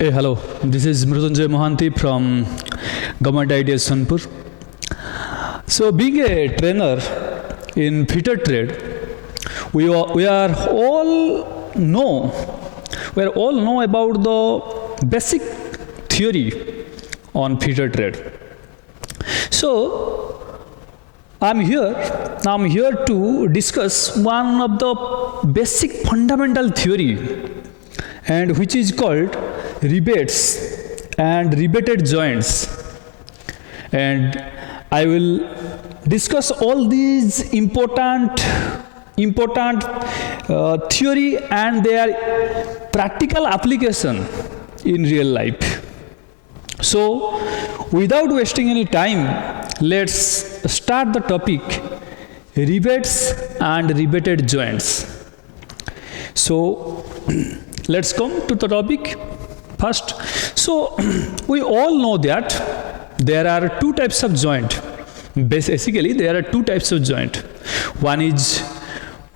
Hey, hello. This is M.Mohanty from Government ITS Sonpur. So, being a trainer in fitter trade, we all know about the basic theory on fitter trade. So, I'm here to discuss one of the basic fundamental theory, and which is called rivets and riveted joints. And I will discuss all these important theory and their practical application in real life. So, without wasting any time, let's start the topic: rivets and riveted joints. So, let's come to the topic first. So, we all know that there are two types of joint. Basically, there are two types of joint. One is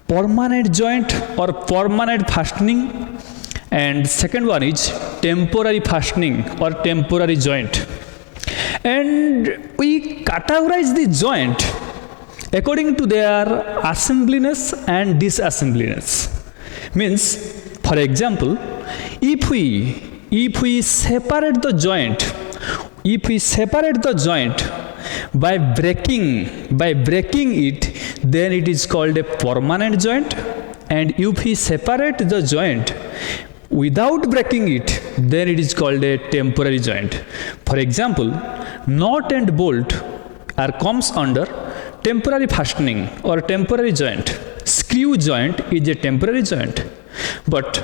permanent joint or permanent fastening, and second one is temporary fastening or temporary joint. And we categorize the joint according to their assembliness and disassembliness. Means, for example, if we separate the joint, by breaking it, then it is called a permanent joint. And if we separate the joint without breaking it, then it is called a temporary joint. For example, nut and bolt comes under temporary fastening or temporary joint. Screw joint is a temporary joint. But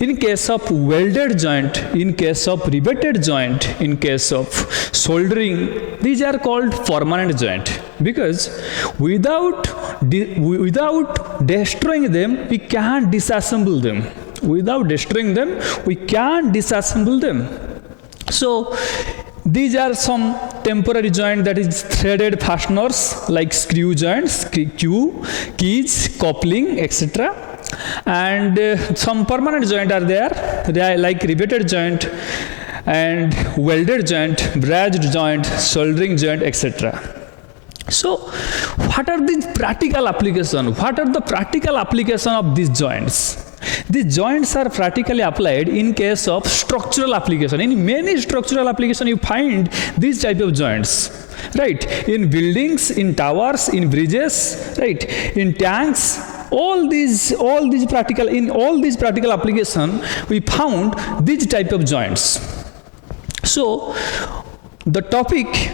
in case of welded joint, in case of riveted joint, in case of soldering, these are called permanent joint, because without destroying them, we can't disassemble them. Without destroying them, we can't disassemble them. So, these are some temporary joint, that is threaded fasteners like screw joints, keys, coupling, etc. And some permanent joint are there. They are like riveted joint and welded joint, brazed joint, soldering joint, etc. So, what are the practical application? What are the practical application of these joints? These joints are practically applied in case of structural application. In many structural application, you find these type of joints, right? In buildings, in towers, in bridges, right? In tanks. All these practical application, we found these type of joints. So, the topic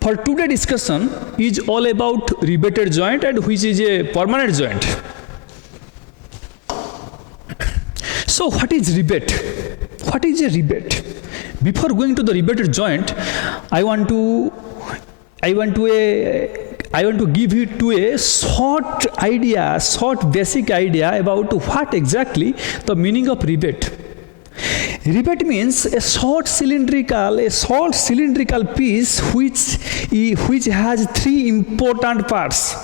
for today's discussion is all about riveted joint, and which is a permanent joint. So, what is rivet? What is a rivet? Before going to the riveted joint, I want to give you to a short basic idea about what exactly the meaning of rivet. Rivet means a short cylindrical piece which has three important parts.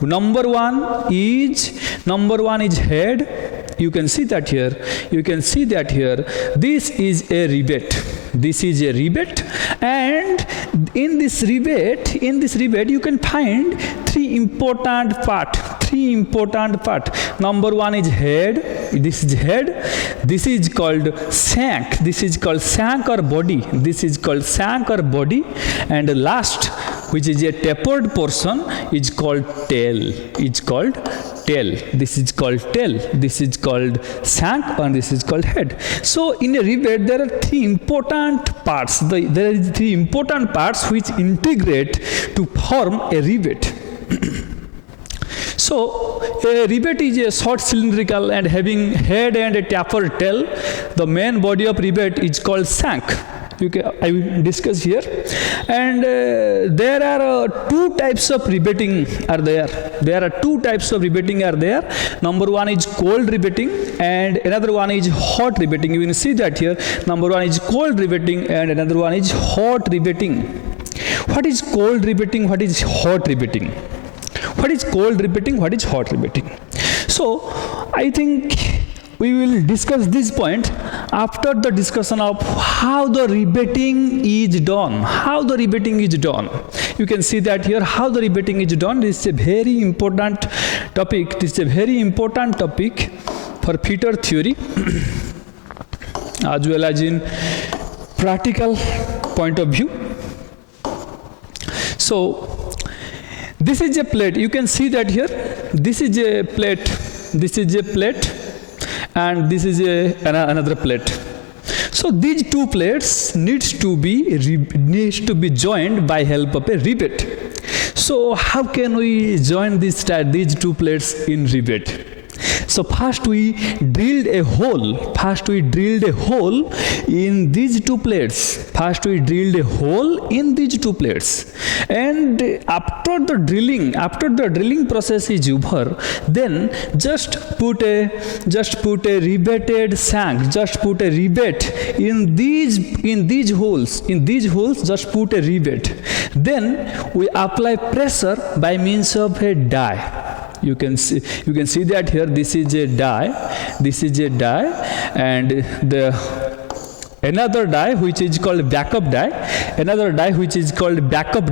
Number one is head. You can see that here. This is a rivet. And in this rivet, you can find three important part. Number one is head. This is head. This is called shank. Or body. And the last, which is a tapered portion, is called tail. This is called tail. This is called shank, and this is called head. So, in a rivet, there are three important parts. There are three important parts which integrate to form a rivet. So, a rivet is a short cylindrical and having head and a tapered tail. The main body of rivet is called shank. I will discuss here. And there are two types of riveting are there. Number one is cold riveting and another one is hot riveting. You will see that here. Number one is cold riveting and another one is hot riveting. What is cold riveting? What is hot riveting? What is cold riveting? What is hot riveting? So, I think we will discuss this point after the discussion of how the riveting is done. How the riveting is done. You can see that here how the riveting is done. This is a very important topic. This is a very important topic for fitter theory as well as in practical point of view. So this is a plate. You can see that here. This is a plate. This is a plate. And this is another plate. So these two plates needs to be joined by help of a rivet. So how can we join these two plates in rivet? So first we drilled a hole. First we drilled a hole in these two plates. First we drilled a hole in these two plates. And after the drilling process is over, then just put a riveted shank. Just put a rivet in these holes. In these holes, just put a rivet. Then we apply pressure by means of a die. You can see that here. This is a die, and another die which is called backup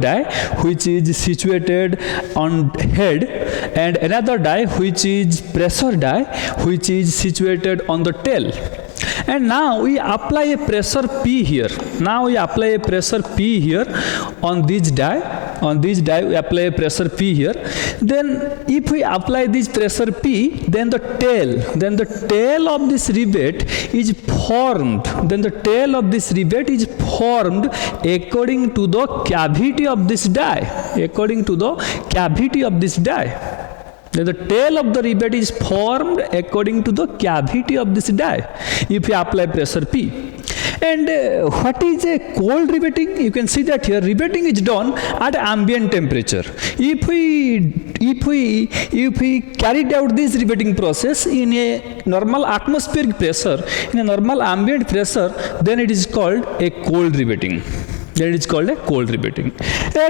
die, which is situated on head, and another die which is pressure die, which is situated on the tail. And now we apply a pressure P here. On this die. We apply a pressure P here. Then if we apply this pressure P, then the tail of this rivet is formed. According to the cavity of this die. Then the tail of the rivet is formed according to the cavity of this die if we apply pressure P. And what is a cold riveting? You can see that here riveting is done at ambient temperature. If we carried out this riveting process in a normal atmospheric pressure, in a normal ambient pressure, then it is called a cold riveting. And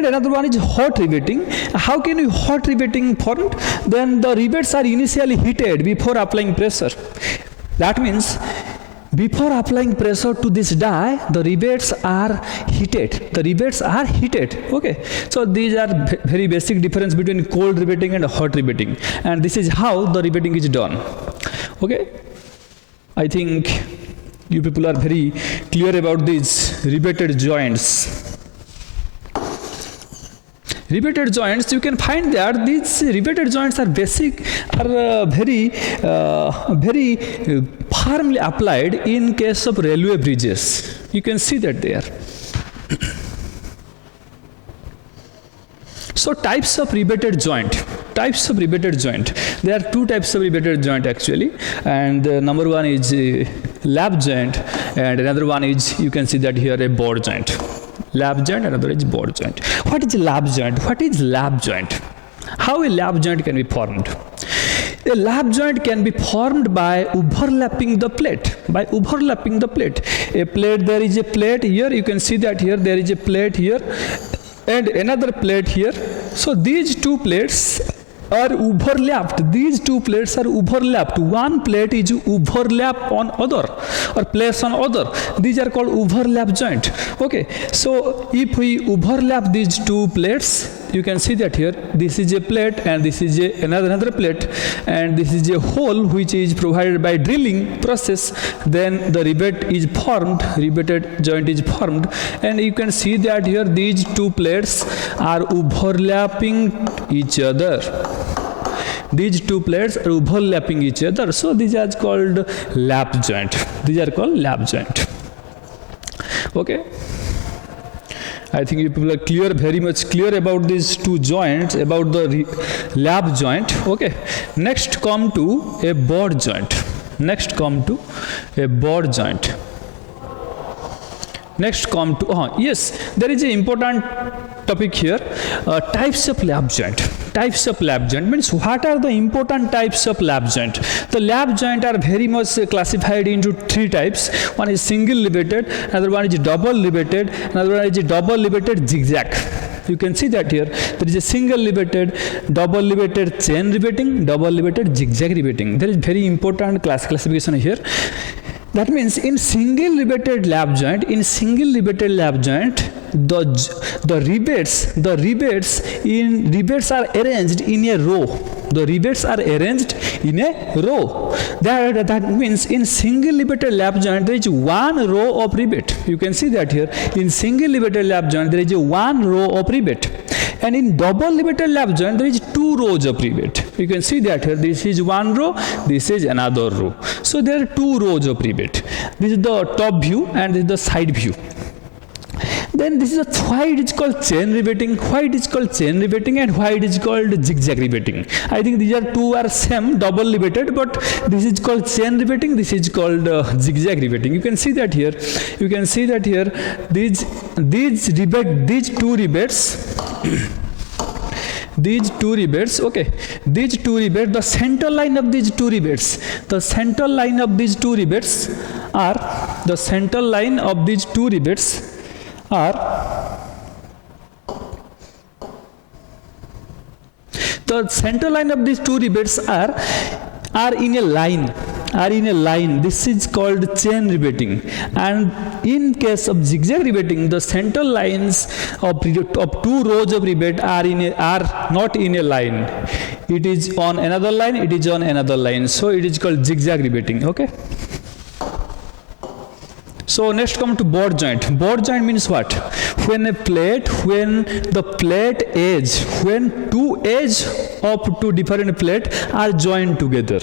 another one is hot riveting. How can you hot riveting formed? Then the rivets are initially heated before applying pressure. That means before applying pressure to this die, the rivets are heated. Okay. So these are very basic difference between cold riveting and hot riveting. And this is how the riveting is done. Okay. I think you people are very clear about these riveted joints. Riveted joints, you can find that these riveted joints are very firmly applied in case of railway bridges. You can see that there. So types of riveted joint. There are two types of riveted joint actually, and number one is lap joint, and another one is, you can see that here, a board joint. Lap joint, another is board joint. What is lap joint? How a lap joint can be formed? A lap joint can be formed by overlapping the plate. A plate, there is a plate here. You can see that here there is a plate here and another plate here. So these two plates are overlapped. One plate is overlap on other or place on other. These are called overlap joint. Okay. So if we overlap these two plates, you can see that here this is a plate and this is another plate, and this is a hole which is provided by drilling process. Then the riveted joint is formed, and you can see that here these two plates are overlapping each other. So these are called lap joint. Okay. I think you people are very much clear about these two joints, about the lap joint. Okay. Next come to a board joint. Yes, there is an important topic here. Types of lap joint. Means what are the important types of lap joint? The lap joint are very much classified into three types. One is single riveted, another one is double riveted, another one is double riveted zigzag. You can see that here. There is a single riveted, double riveted chain riveting, double riveted zigzag riveting. There is very important classification here. That means in single riveted lap joint, the rivets are arranged in a row. The rivets are arranged in a row. That means in single riveted lap joint there is one row of rivet. You can see that here. In single riveted lap joint there is one row of rivet. And in double riveted lap joint there is two rows of rivet. You can see that here. This is one row, this is another row. So there are two rows of rivet. This is the top view and this is the side view. Then this is why it is called chain riveting, why it is called chain riveting, and why it is called zigzag riveting. I think these are same, double riveted, but this is called chain riveting, this is called zigzag riveting. You can see that here. You can see that here. These two rivets. These two rivets, okay, these two rivets, the center line of these two rivets, the center line of these two rivets are, the center line of these two rivets are, the center line of these two rivets are in a line. This is called chain riveting. And in case of zigzag riveting, the center lines of two rows of rivet are not in a line. It is on another line, it is on another line. So it is called zigzag riveting. Okay. So next come to board joint. Board joint means what? When the plate edge, when two edges of two different plates are joined together.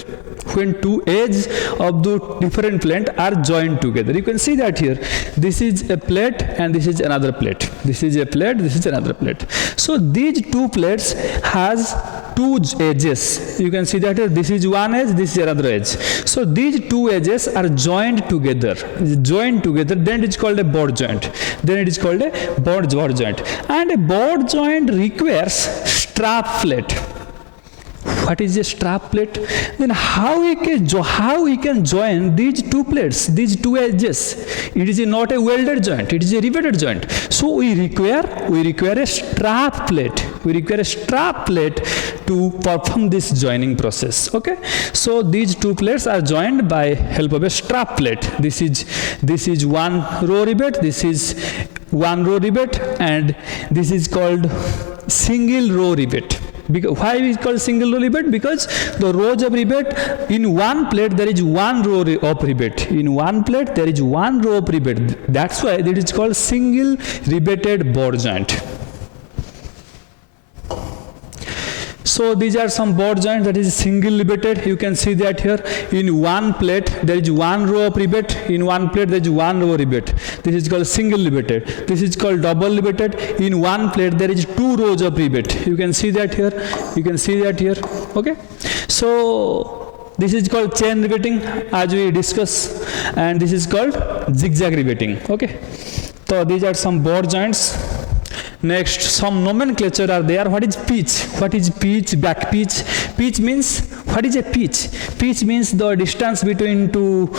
When two edges of the different plate are joined together. You can see that here. This is a plate and this is another plate. This is a plate, this is another plate. So these two plates has two edges. You can see that here. This is one edge, this is another edge. So these two edges are joined together. Then it is called a board joint. Then it is called a board joint. And a board joint requires strap plate. What is a strap plate? Then how we can join these two plates, these two edges? It is not a welded joint, it is a riveted joint. So we require a strap plate. We require a strap plate to perform this joining process. Okay. So these two plates are joined by help of a strap plate. This is one row rivet, this is one row rivet, and this is called single row rivet. Why is it called single row rivet? Because the rows of rivet, in one plate there is one row of rivet. In one plate there is one row of rivet. That's why it is called single riveted board joint. So these are some board joints that is single riveted. You can see that here. In one plate there is one row of rivet. In one plate there is one row of rivet. This is called single riveted. This is called double riveted. In one plate there is two rows of rivet. You can see that here. You can see that here. Okay. So this is called chain riveting as we discussed, and this is called zigzag riveting. Okay. So these are some board joints. Next, some nomenclature are there. What is pitch? What is pitch? Back pitch. Pitch means, what is a pitch? Pitch means the distance between two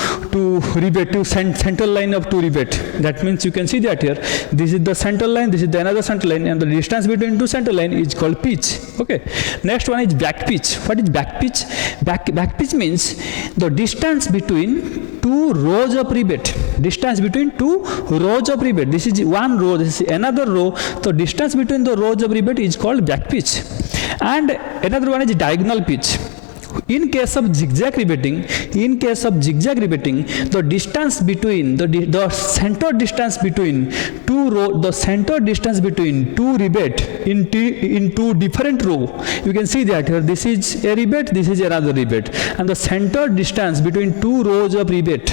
rivet, center line of two rivet. That means you can see that here. This is the center line, this is the another center line, and the distance between two center line is called pitch. Okay. Next one is back pitch. What is back pitch? Back pitch means the distance between two rows of rivet. Distance between two rows of rivet. This is one row, this is another row. So distance between the rows of rivet is called back pitch. And another one is diagonal pitch. In case of zigzag riveting, the distance between the center distance between two row, the center distance between two rivet in two different row. You can see that here. This is a rivet, this is another rivet, and the center distance between two rows of rivet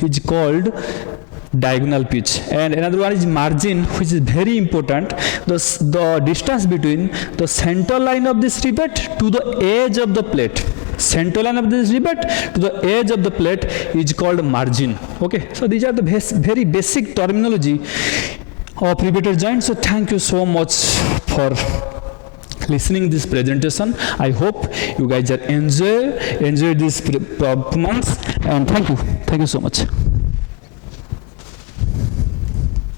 is called diagonal pitch. And another one is margin, which is very important. The distance between the center line of this rivet to the edge of the plate. Center line of this rivet to the edge of the plate is called margin. Okay, so these are the very basic terminology of riveted joint. So thank you so much for listening this presentation. I hope you guys are enjoy this performance, and thank you so much.